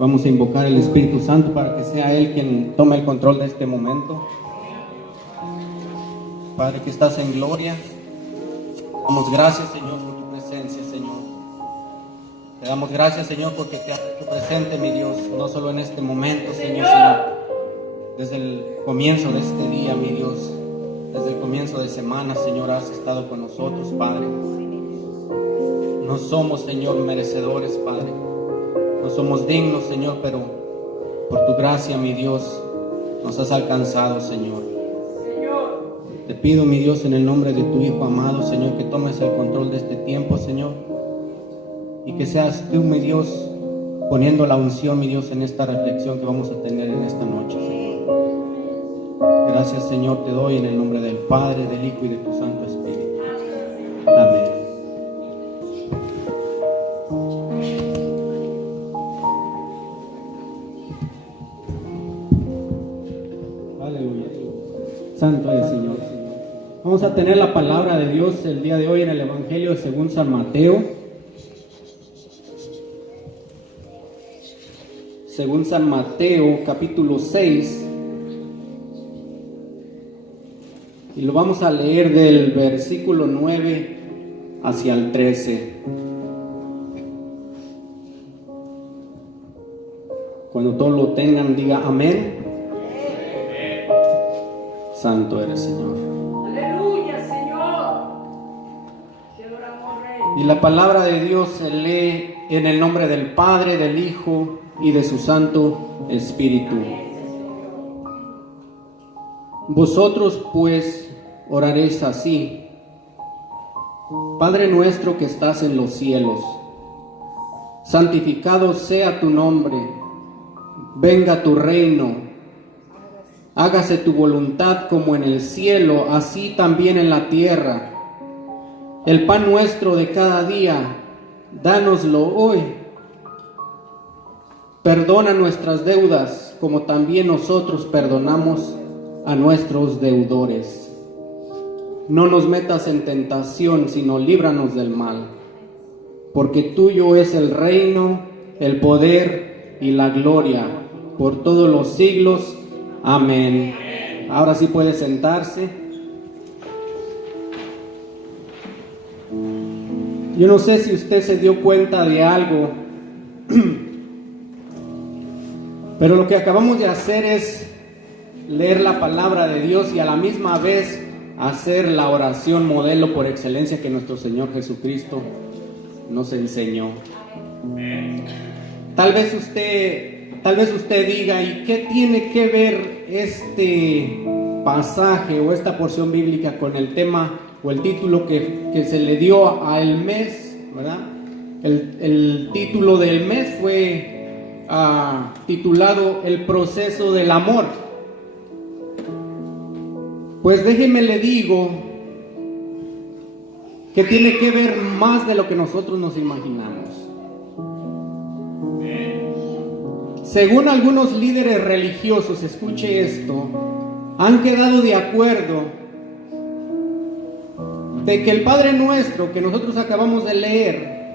Vamos a invocar el Espíritu Santo para que sea Él quien tome el control de este momento. Padre que estás en gloria, damos gracias, Señor, por tu presencia, Señor. Te damos gracias, Señor, porque te has hecho presente, mi Dios, no solo en este momento, Señor, sino desde el comienzo de este día, mi Dios. Desde el comienzo de semana, Señor, has estado con nosotros, Padre. No somos, Señor, merecedores, Padre. No somos dignos, Señor, pero por tu gracia, mi Dios, nos has alcanzado, Señor. Te pido, mi Dios, en el nombre de tu Hijo amado, Señor, que tomes el control de este tiempo, Señor, y que seas tú, mi Dios, poniendo la unción, mi Dios, en esta reflexión que vamos a tener en esta noche, Señor. Gracias, Señor, te doy en el nombre del Padre, del Hijo y de tu Santo Espíritu. Amén. Aleluya. Santo es, Señor. Vamos a tener la palabra de Dios el día de hoy en el Evangelio según San Mateo. Según San Mateo, capítulo 6. Y lo vamos a leer del versículo 9 hacia el 13. Cuando todos lo tengan, diga amén. Santo eres, Señor. Aleluya, Señor. Te adoramos, Rey. Y la palabra de Dios se lee en el nombre del Padre, del Hijo y de su Santo Espíritu. Vosotros pues oraréis así: Padre nuestro que estás en los cielos, santificado sea tu nombre, venga tu reino. Hágase tu voluntad como en el cielo, así también en la tierra. El pan nuestro de cada día, dánoslo hoy. Perdona nuestras deudas, como también nosotros perdonamos a nuestros deudores. No nos metas en tentación, sino líbranos del mal. Porque tuyo es el reino, el poder y la gloria, por todos los siglos. Amén. Ahora sí puede sentarse. Yo no sé si usted se dio cuenta de algo, pero lo que acabamos de hacer es leer la palabra de Dios y a la misma vez hacer la oración modelo por excelencia que nuestro Señor Jesucristo nos enseñó. Tal vez usted diga, ¿y qué tiene que ver este pasaje o esta porción bíblica con el tema o el título que se le dio al mes, ¿verdad? El título del mes fue titulado El proceso del amor. Pues déjeme le digo que tiene que ver más de lo que nosotros nos imaginamos. Según algunos líderes religiosos, escuche esto, han quedado de acuerdo de que el Padre Nuestro que nosotros acabamos de leer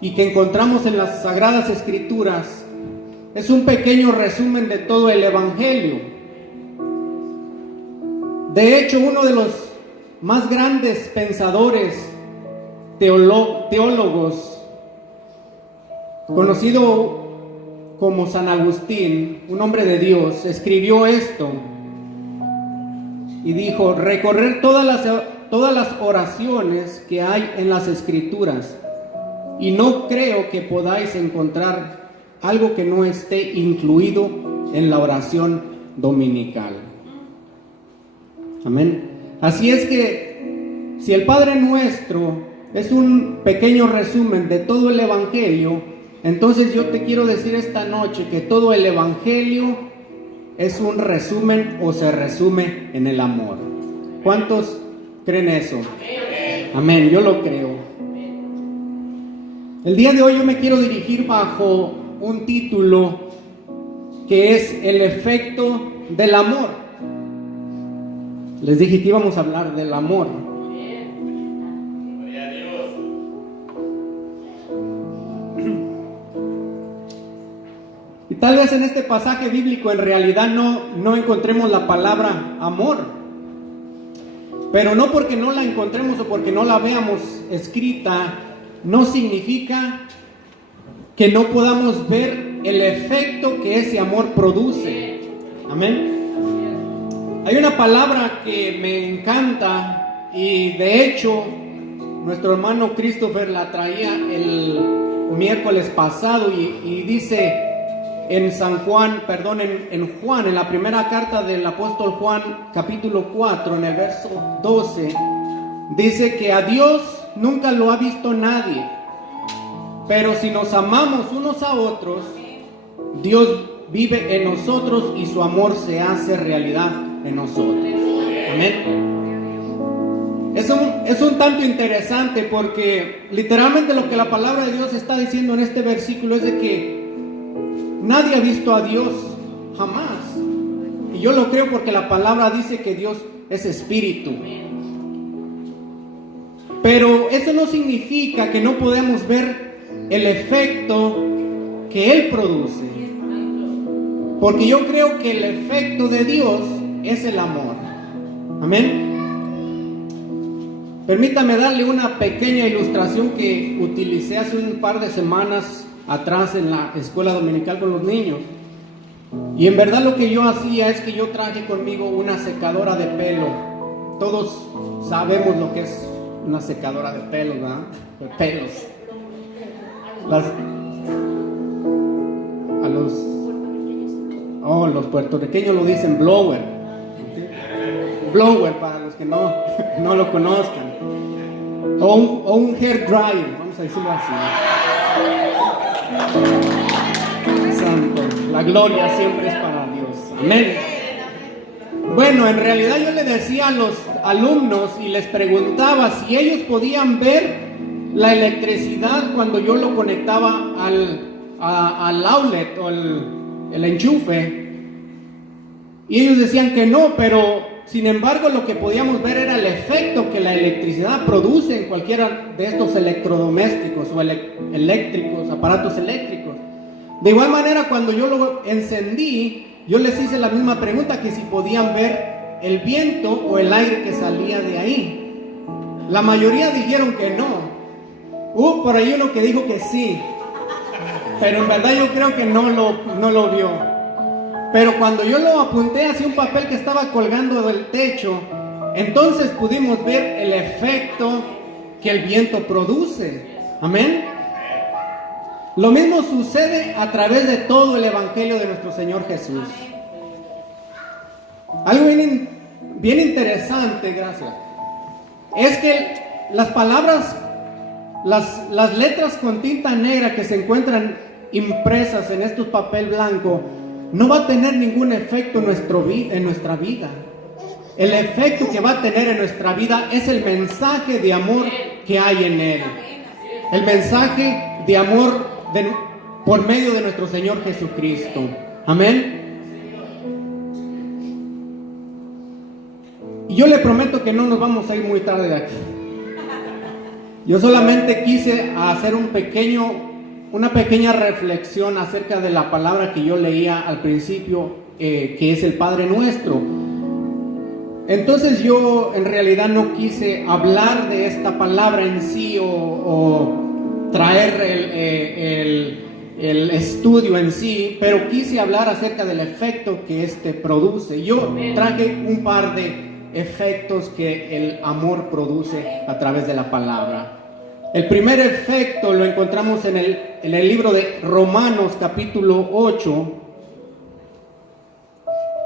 y que encontramos en las Sagradas Escrituras es un pequeño resumen de todo el Evangelio. De hecho, uno de los más grandes pensadores, teólogos, conocido como San Agustín, un hombre de Dios, escribió esto y dijo: recorrer todas las oraciones que hay en las Escrituras, y no creo que podáis encontrar algo que no esté incluido en la oración dominical. Amén. Así es que si el Padre Nuestro es un pequeño resumen de todo el Evangelio, entonces yo te quiero decir esta noche que todo el Evangelio es un resumen o se resume en el amor. ¿Cuántos creen eso? Amén, yo lo creo. El día de hoy yo me quiero dirigir bajo un título que es el efecto del amor. Les dije que íbamos a hablar del amor. tal vez en este pasaje bíblico en realidad no encontremos la palabra amor. Pero no porque no la encontremos o porque no la veamos escrita, no significa que no podamos ver el efecto que ese amor produce. Amén. Hay una palabra que me encanta y de hecho nuestro hermano Christopher la traía el miércoles pasado y dice en Juan, en la primera carta del apóstol Juan, capítulo 4, en el verso 12, dice que a Dios nunca lo ha visto nadie, pero si nos amamos unos a otros, Dios vive en nosotros y su amor se hace realidad en nosotros. Amén. Es un tanto interesante porque literalmente lo que la palabra de Dios está diciendo en este versículo es de que nadie ha visto a Dios jamás. Y yo lo creo porque la palabra dice que Dios es espíritu. Pero eso no significa que no podemos ver el efecto que Él produce. Porque yo creo que el efecto de Dios es el amor. Amén. Permítame darle una pequeña ilustración que utilicé hace un par de semanas atrás en la escuela dominical con los niños. Y en verdad lo que yo hacía es que yo traje conmigo una secadora de pelo. Todos sabemos lo que es una secadora de pelos, ¿verdad? De pelos. Los puertorriqueños lo dicen blower. Blower para los que no lo conozcan. O un hair dryer, vamos a decirlo así. Santo, la gloria siempre es para Dios. Amén. Bueno, en realidad yo le decía a los alumnos y les preguntaba si ellos podían ver la electricidad cuando yo lo conectaba al outlet o el enchufe. Y ellos decían que no, pero sin embargo lo que podíamos ver era el efecto que la electricidad produce en cualquiera de estos electrodomésticos o aparatos eléctricos. De igual manera, cuando yo lo encendí, yo les hice la misma pregunta, que si podían ver el viento o el aire que salía de ahí. La mayoría dijeron que no. Por ahí uno que dijo que sí, pero en verdad yo creo que no lo vio. Pero cuando yo lo apunté hacia un papel que estaba colgando del techo, entonces pudimos ver el efecto que el viento produce. Amén. Lo mismo sucede a través de todo el evangelio de nuestro Señor Jesús. Algo bien interesante, gracias, es que las palabras, las letras con tinta negra que se encuentran impresas en estos papel blanco no va a tener ningún efecto en nuestra vida. El efecto que va a tener en nuestra vida es el mensaje de amor que hay en él. El mensaje de amor por medio de nuestro Señor Jesucristo. Amén. Y yo le prometo que no nos vamos a ir muy tarde de aquí. Yo solamente quise hacer una pequeña reflexión acerca de la palabra que yo leía al principio, que es el Padre Nuestro. Entonces yo en realidad no quise hablar de esta palabra en sí o traer el estudio en sí, pero quise hablar acerca del efecto que este produce. Yo traje un par de efectos que el amor produce a través de la palabra. El primer efecto lo encontramos en el libro de Romanos capítulo 8.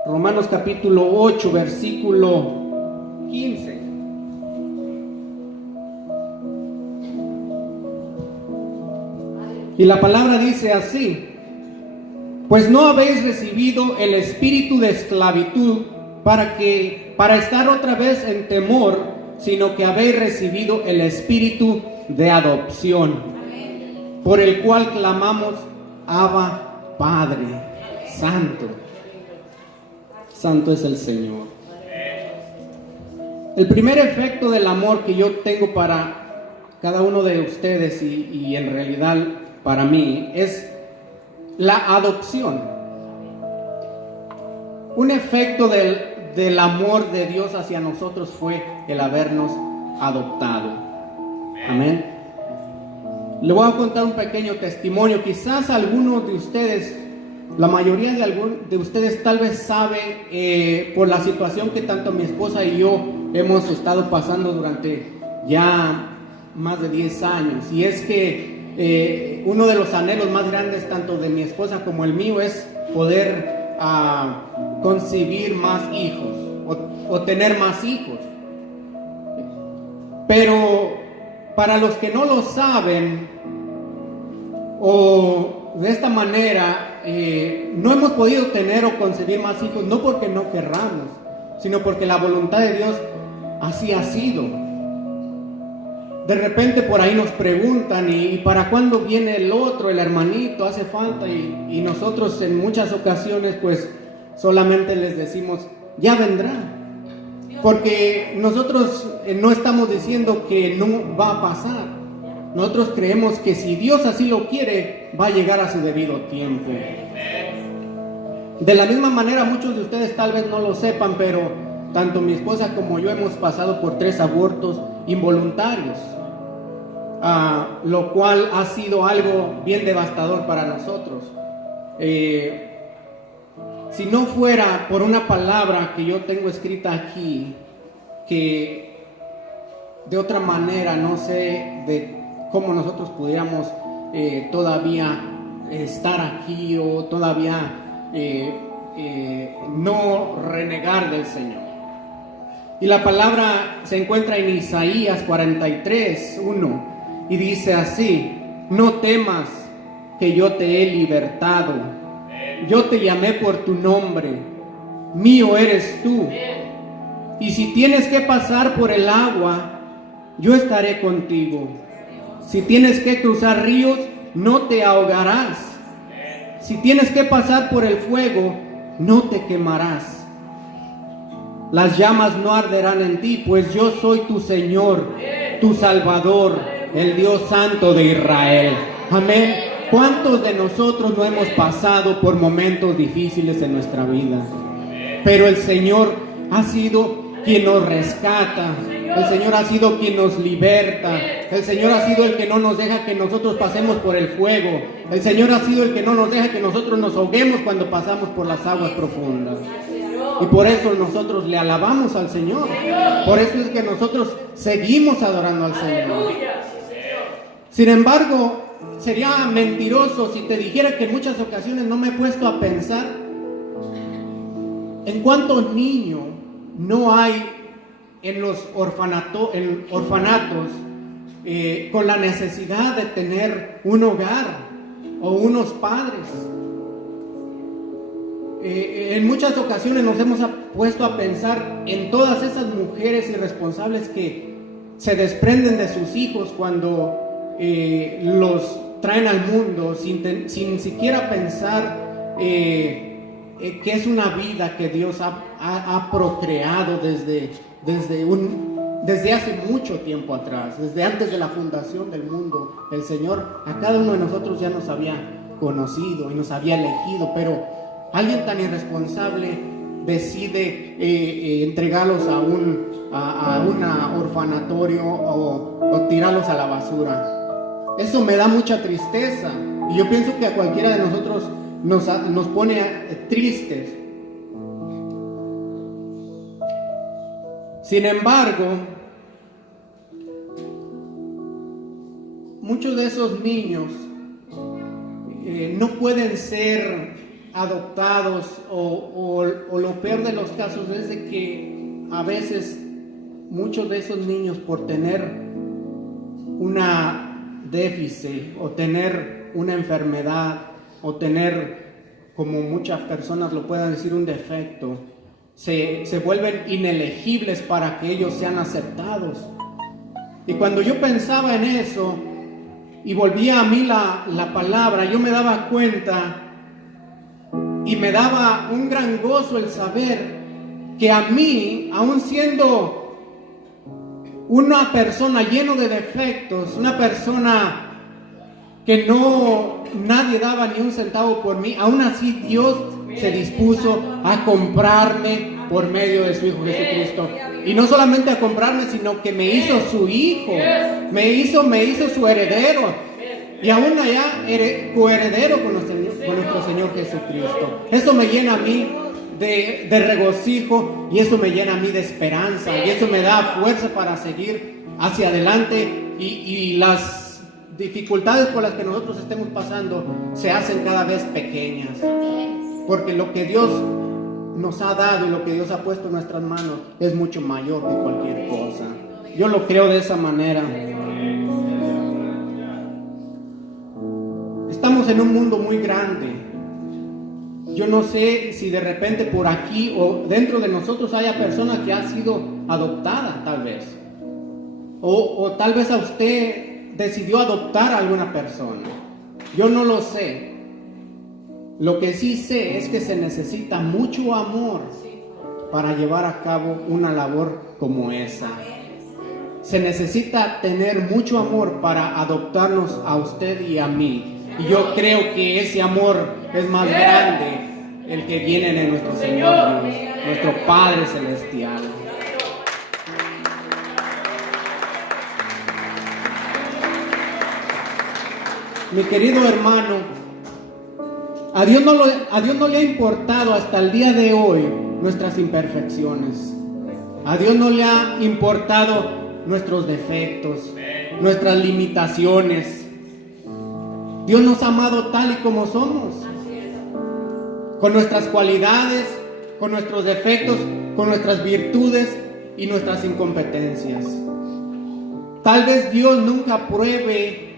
Romanos capítulo 8, versículo 15. Y la palabra dice así: pues no habéis recibido el espíritu de esclavitud para estar otra vez en temor, sino que habéis recibido el espíritu de adopción, por el cual clamamos: Abba, Padre. Santo, santo es el Señor. El primer efecto del amor que yo tengo para cada uno de ustedes y en realidad para mí es la adopción. un efecto del amor de Dios hacia nosotros fue el habernos adoptado. Amén. Le voy a contar un pequeño testimonio. Quizás algunos de ustedes, la mayoría de ustedes tal vez sabe por la situación que tanto mi esposa y yo hemos estado pasando durante ya más de 10 años. Y es que uno de los anhelos más grandes tanto de mi esposa como el mío es poder concebir más hijos o tener más hijos. Pero para los que no lo saben, o de esta manera, no hemos podido tener o concebir más hijos, no porque no querramos, sino porque la voluntad de Dios así ha sido. De repente por ahí nos preguntan, ¿y para cuándo viene el otro, el hermanito? Hace falta, y nosotros en muchas ocasiones pues solamente les decimos, ya vendrá. Porque nosotros no estamos diciendo que no va a pasar. Nosotros creemos que si Dios así lo quiere, va a llegar a su debido tiempo. De la misma manera, muchos de ustedes tal vez no lo sepan, pero tanto mi esposa como yo hemos pasado por 3 abortos involuntarios, lo cual ha sido algo bien devastador para nosotros. Si no fuera por una palabra que yo tengo escrita aquí, que de otra manera no sé de cómo nosotros pudiéramos todavía estar aquí o todavía no renegar del Señor. Y la palabra se encuentra en Isaías 43:1 y dice así: no temas, que yo te he libertado. Yo te llamé por tu nombre, mío eres tú. Y si tienes que pasar por el agua, yo estaré contigo. Si tienes que cruzar ríos, no te ahogarás. Si tienes que pasar por el fuego, no te quemarás. Las llamas no arderán en ti, pues yo soy tu Señor, tu Salvador, el Dios Santo de Israel. Amén. ¿Cuántos de nosotros no hemos pasado por momentos difíciles en nuestra vida? Pero el Señor ha sido quien nos rescata. El Señor ha sido quien nos liberta. El Señor ha sido el que no nos deja que nosotros pasemos por el fuego. El Señor ha sido el que no nos deja que nosotros nos ahoguemos cuando pasamos por las aguas profundas. Y por eso nosotros le alabamos al Señor. Por eso es que nosotros seguimos adorando al Señor. Sin embargo, sería mentiroso si te dijera que en muchas ocasiones no me he puesto a pensar en cuántos niños no hay en los orfanatos con la necesidad de tener un hogar o unos padres. En muchas ocasiones nos hemos puesto a pensar en todas esas mujeres irresponsables que se desprenden de sus hijos cuando los traen al mundo sin siquiera pensar que es una vida que Dios ha procreado desde hace mucho tiempo atrás, desde antes de la fundación del mundo. El Señor a cada uno de nosotros ya nos había conocido y nos había elegido, pero alguien tan irresponsable decide entregarlos a un orfanatorio o tirarlos a la basura. Eso me da mucha tristeza y yo pienso que a cualquiera de nosotros nos pone tristes. Sin embargo, muchos de esos niños no pueden ser adoptados o lo peor de los casos es de que a veces muchos de esos niños por tener una déficit o tener una enfermedad o tener, como muchas personas lo puedan decir, un defecto, se vuelven inelegibles para que ellos sean aceptados. Y cuando yo pensaba en eso y volvía a mí la palabra, yo me daba cuenta y me daba un gran gozo el saber que a mí, aun siendo una persona lleno de defectos, una persona que no nadie daba ni un centavo por mí, aún así Dios se dispuso a comprarme por medio de su Hijo Jesucristo. Y no solamente a comprarme, sino que me hizo su hijo, me hizo su heredero. Y aún allá, coheredero con nuestro Señor Jesucristo. Eso me llena a mí de regocijo, y eso me llena a mí de esperanza, y eso me da fuerza para seguir hacia adelante, y las dificultades por las que nosotros estemos pasando se hacen cada vez pequeñas, porque lo que Dios nos ha dado y lo que Dios ha puesto en nuestras manos es mucho mayor que cualquier cosa. Yo lo creo de esa manera. Estamos en un mundo muy grande. Yo no sé si de repente por aquí o dentro de nosotros haya personas que ha sido adoptada, tal vez. O tal vez a usted decidió adoptar a alguna persona. Yo no lo sé. Lo que sí sé es que se necesita mucho amor para llevar a cabo una labor como esa. Se necesita tener mucho amor para adoptarnos a usted y a mí. Y yo creo que ese amor es más grande, el que viene de nuestro Señor Dios, nuestro Padre Celestial. Mi querido hermano, a Dios no le ha importado hasta el día de hoy nuestras imperfecciones. A Dios no le ha importado nuestros defectos, nuestras limitaciones. Dios nos ha amado tal y como somos, con nuestras cualidades, con nuestros defectos, con nuestras virtudes y nuestras incompetencias. Tal vez Dios nunca apruebe,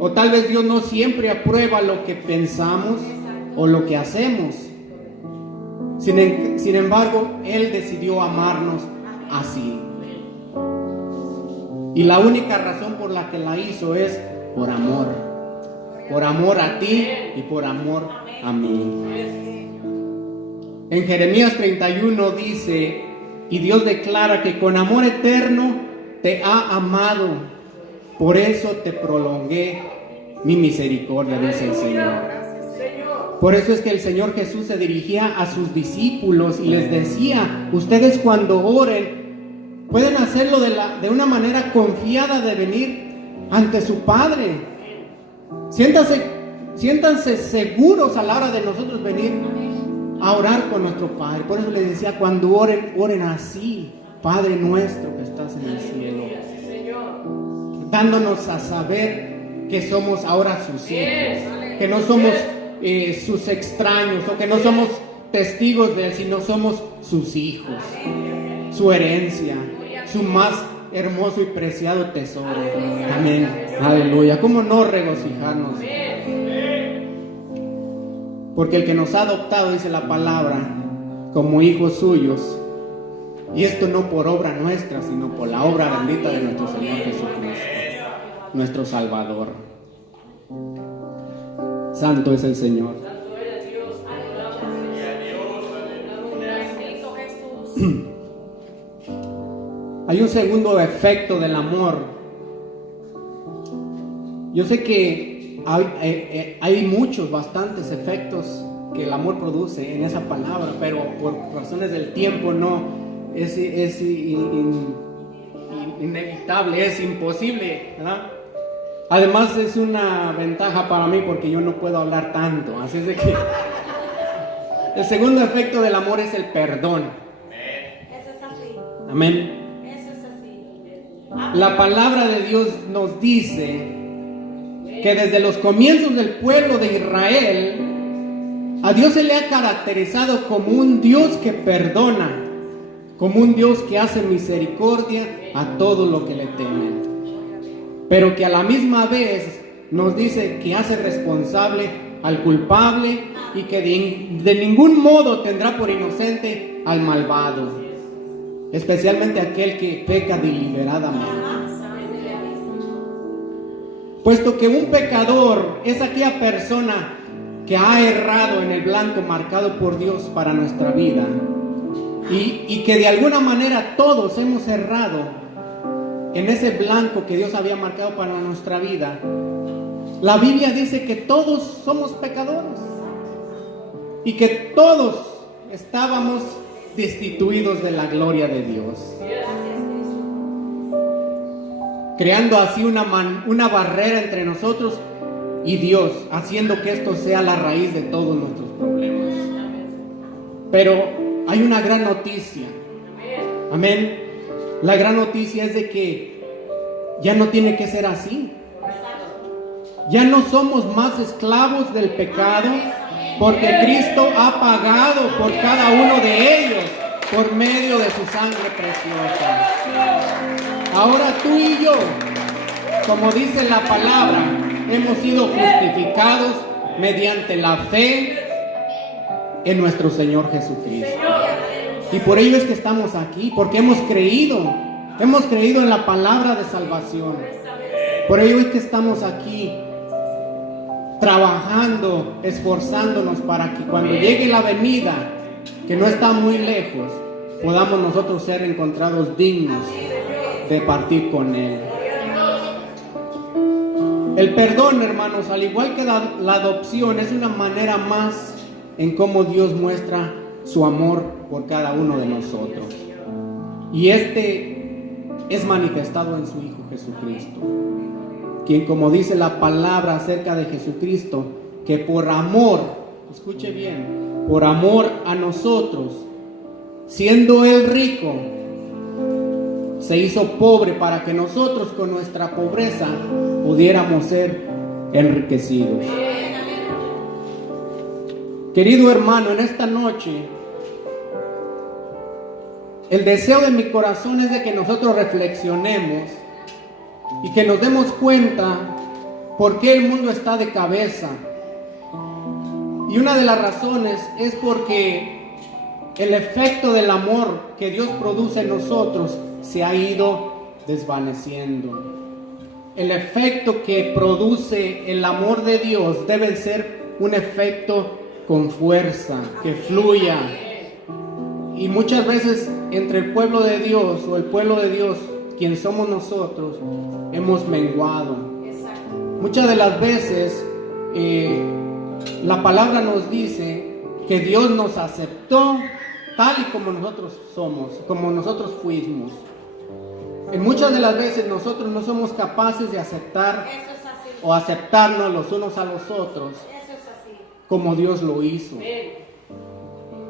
o tal vez Dios no siempre aprueba lo que pensamos o lo que hacemos. Sin embargo, Él decidió amarnos así. Y la única razón por la que la hizo es por amor. Por amor a ti y por amor a mí. En Jeremías 31 dice: y Dios declara que con amor eterno te ha amado, por eso te prolongué mi misericordia, dice el Señor. Por eso es que el Señor Jesús se dirigía a sus discípulos y les decía: ustedes cuando oren pueden hacerlo de una manera confiada de venir ante su Padre. Siéntanse seguros a la hora de nosotros venir a orar con nuestro Padre. Por eso les decía, cuando oren así: Padre nuestro que estás en el cielo, dándonos a saber que somos ahora sus hijos, que no somos sus extraños, o que no somos testigos de Él, sino somos sus hijos, su herencia, su más hermoso y preciado tesoro. Amén. Aleluya. ¿Cómo no regocijarnos? Porque el que nos ha adoptado, dice la palabra, como hijos suyos, y esto no por obra nuestra, sino por la obra bendita de nuestro Señor Jesucristo, nuestro Salvador. Santo es el Señor. Hay un segundo efecto del amor. Yo sé que hay bastantes efectos que el amor produce en esa palabra, pero por razones del tiempo no es inevitable, es imposible, ¿verdad? Además es una ventaja para mí porque yo no puedo hablar tanto, así es de que el segundo efecto del amor es el perdón. Eso es así. Amén. Eso es así. La palabra de Dios nos dice que desde los comienzos del pueblo de Israel, a Dios se le ha caracterizado como un Dios que perdona, como un Dios que hace misericordia a todos los que le temen, pero que a la misma vez nos dice que hace responsable al culpable y que de ningún modo tendrá por inocente al malvado, especialmente aquel que peca deliberadamente. Puesto que un pecador es aquella persona que ha errado en el blanco marcado por Dios para nuestra vida, y que de alguna manera todos hemos errado en ese blanco que Dios había marcado para nuestra vida. La Biblia dice que todos somos pecadores y que todos estábamos destituidos de la gloria de Dios, creando así una barrera entre nosotros y Dios, haciendo que esto sea la raíz de todos nuestros problemas. Pero hay una gran noticia. Amén. La gran noticia es de que ya no tiene que ser así. Ya no somos más esclavos del pecado, porque Cristo ha pagado por cada uno de ellos por medio de su sangre preciosa. Ahora tú y yo, como dice la palabra, hemos sido justificados mediante la fe en nuestro Señor Jesucristo. Y por ello es que estamos aquí, porque hemos creído en la palabra de salvación. Por ello es que estamos aquí, trabajando, esforzándonos para que cuando llegue la venida, que no está muy lejos, podamos nosotros ser encontrados dignos de partir con Él. El perdón, hermanos, al igual que la adopción, es una manera más en cómo Dios muestra su amor por cada uno de nosotros. Y este es manifestado en su Hijo Jesucristo, quien, como dice la palabra acerca de Jesucristo, que por amor, escuche bien, por amor a nosotros, siendo Él rico, se hizo pobre para que nosotros con nuestra pobreza pudiéramos ser enriquecidos. Querido hermano, en esta noche, el deseo de mi corazón es de que nosotros reflexionemos y que nos demos cuenta por qué el mundo está de cabeza. Y una de las razones es porque el efecto del amor que Dios produce en nosotros se ha ido desvaneciendo. El efecto que produce el amor de Dios debe ser un efecto con fuerza, que fluya. Y muchas veces entre el pueblo de Dios o el pueblo de Dios, quien somos nosotros, hemos menguado. Muchas de las veces la palabra nos dice que Dios nos aceptó tal y como nosotros somos, como nosotros fuimos. En muchas de las veces nosotros no somos capaces de aceptar o aceptarnos los unos a los otros como Dios lo hizo.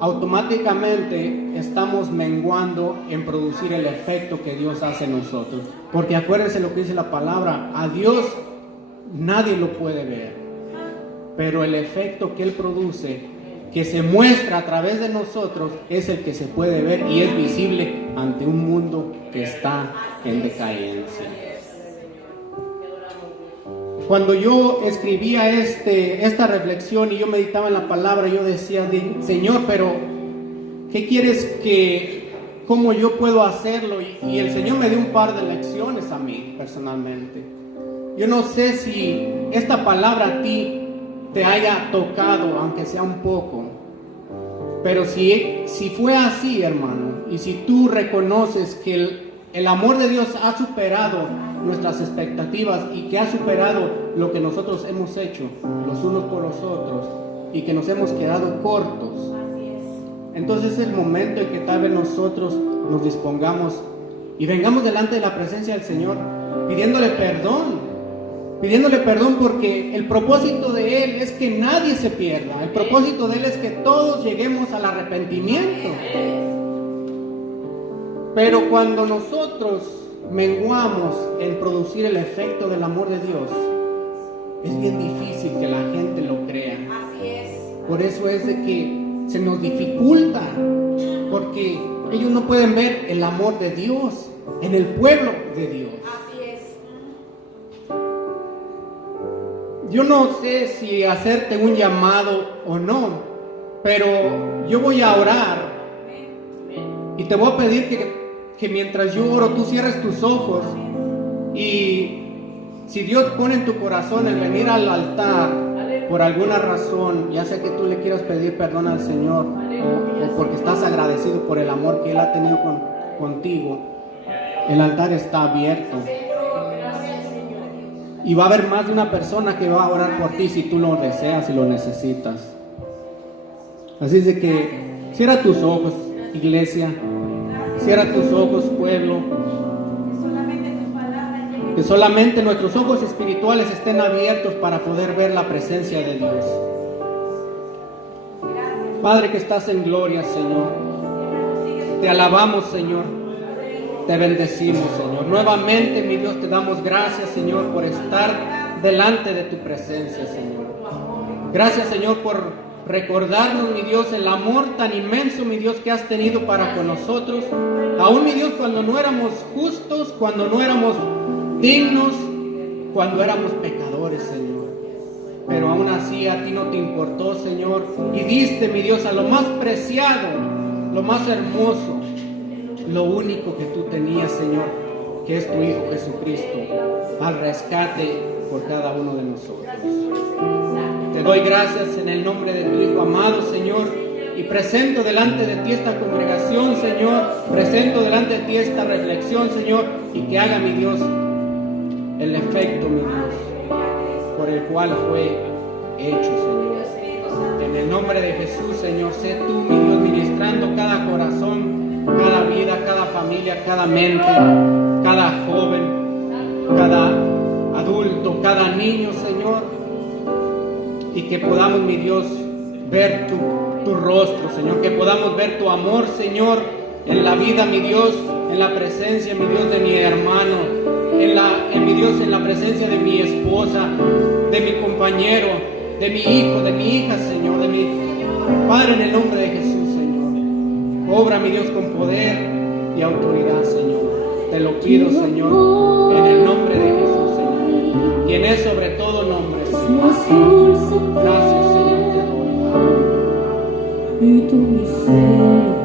Automáticamente estamos menguando en producir el efecto que Dios hace en nosotros. Porque acuérdense lo que dice la palabra: a Dios nadie lo puede ver, pero el efecto que Él produce, que se muestra a través de nosotros, es el que se puede ver y es visible ante un mundo que está en decadencia. Cuando yo escribía esta reflexión y yo meditaba en la palabra, yo decía: Señor, pero ¿qué quieres cómo yo puedo hacerlo? Y el Señor me dio un par de lecciones a mí personalmente. Yo no sé si esta palabra a ti te haya tocado, aunque sea un poco, pero si fue así, hermano, y si tú reconoces que el amor de Dios ha superado nuestras expectativas y que ha superado lo que nosotros hemos hecho los unos por los otros y que nos hemos quedado cortos, entonces es el momento en que tal vez nosotros nos dispongamos y vengamos delante de la presencia del Señor pidiéndole perdón, porque el propósito de Él es que nadie se pierda. El propósito de Él es que todos lleguemos al arrepentimiento. Pero cuando nosotros menguamos en producir el efecto del amor de Dios, es bien difícil que la gente lo crea. Así es. Por eso es de que se nos dificulta, porque ellos no pueden ver el amor de Dios en el pueblo de Dios. Así es. Yo no sé si hacerte un llamado o no, pero yo voy a orar y te voy a pedir que mientras yo oro tú cierres tus ojos, y si Dios pone en tu corazón el venir al altar por alguna razón, ya sea que tú le quieras pedir perdón al Señor o porque estás agradecido por el amor que Él ha tenido contigo, el altar está abierto. Y va a haber más de una persona que va a orar por ti si tú lo deseas y lo necesitas. Así es de que cierra tus ojos, iglesia. Cierra tus ojos, pueblo. Que solamente nuestros ojos espirituales estén abiertos para poder ver la presencia de Dios. Padre que estás en gloria, Señor. Te alabamos, Señor. Te bendecimos, Señor. Nuevamente, mi Dios, te damos gracias, Señor, por estar delante de tu presencia, Señor. Gracias, Señor, por recordarnos, mi Dios, el amor tan inmenso, mi Dios, que has tenido para con nosotros. Aún, mi Dios, cuando no éramos justos, cuando no éramos dignos, cuando éramos pecadores, Señor. Pero aún así a ti no te importó, Señor, y diste, mi Dios, a lo más preciado, lo más hermoso, lo único que tú tenías, Señor, que es tu Hijo Jesucristo, al rescate por cada uno de nosotros. Te doy gracias en el nombre de tu Hijo amado, Señor, y presento delante de ti esta congregación, Señor, presento delante de ti esta reflexión, Señor, y que haga, mi Dios, el efecto, mi Dios, por el cual fue hecho, Señor. En el nombre de Jesús, Señor, sé tú, mi Dios, ministrando cada corazón, cada vida, cada familia, cada mente, cada joven, cada adulto, cada niño, Señor, y que podamos, mi Dios, ver tu rostro, Señor, que podamos ver tu amor, Señor, en la vida, mi Dios, en la presencia, mi Dios, de mi hermano, mi Dios, en la presencia de mi esposa, de mi compañero, de mi hijo, de mi hija, Señor, de mi Padre, en el nombre de Jesús, Señor. Obra, mi Dios, con poder y autoridad, Señor. Te lo pido, Señor, en el nombre de Jesús, Señor, quien es sobre todo nombre, Señor. Gracias, Señor, te doy. Y tu miseria